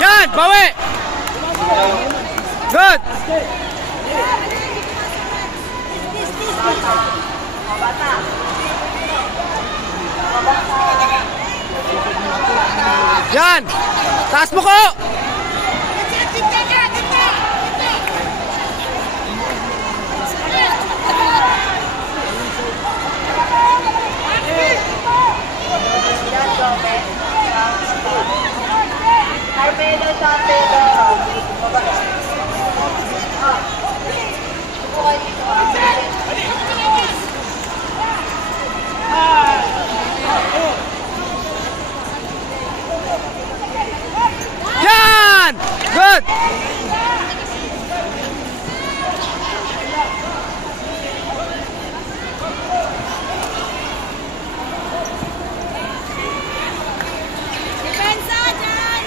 Yan, bawi. Good. Yan. Taas mo ko. Yan! Good! Depensa dyan!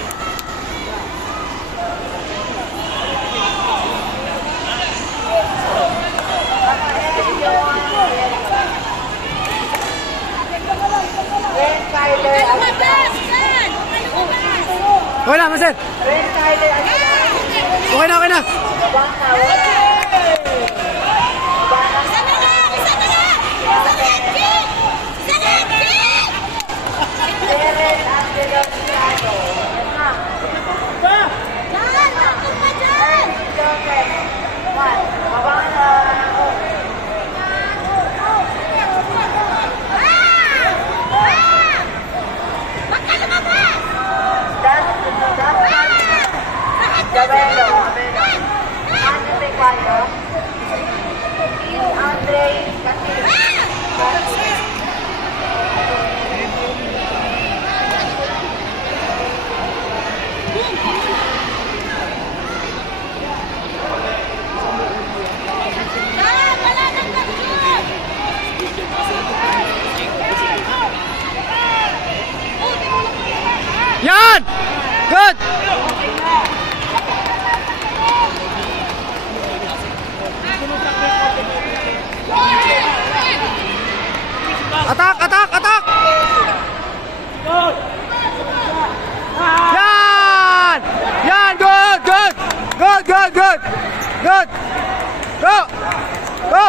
Lumabas! Dyan! Lumabas! Okay na, Marcel. Okay na, okay na. Isa na lang! Isa na lang! Isa na lang, Jake! Isa na lang, Jake! Dyan! Bakit pa dyan? Ba't ka lumabas? Wala nang pag-shoot! Yan! Good! Attack! Attack! Attack! Yan! Yan! Good! Good! Good! Good! Good! Good! Go! Go!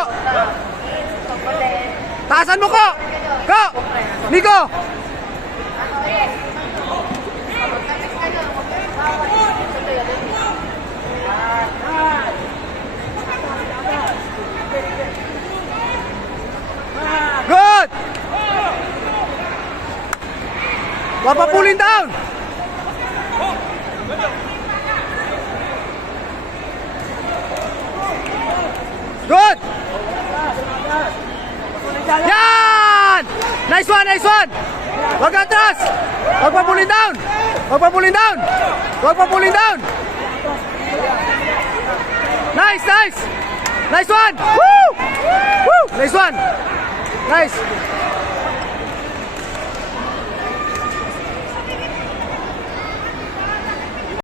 Taasan mo ko! Go! Nico! Good! Huwag pa pulling down! Good! Yan! Nice one! Nice one! Huwag atras! Huwag pa pulling down! Huwag pa pulling down! Huwag pa pulling down! Nice! Nice! Nice one! Woo! Woo! Nice one! Nice!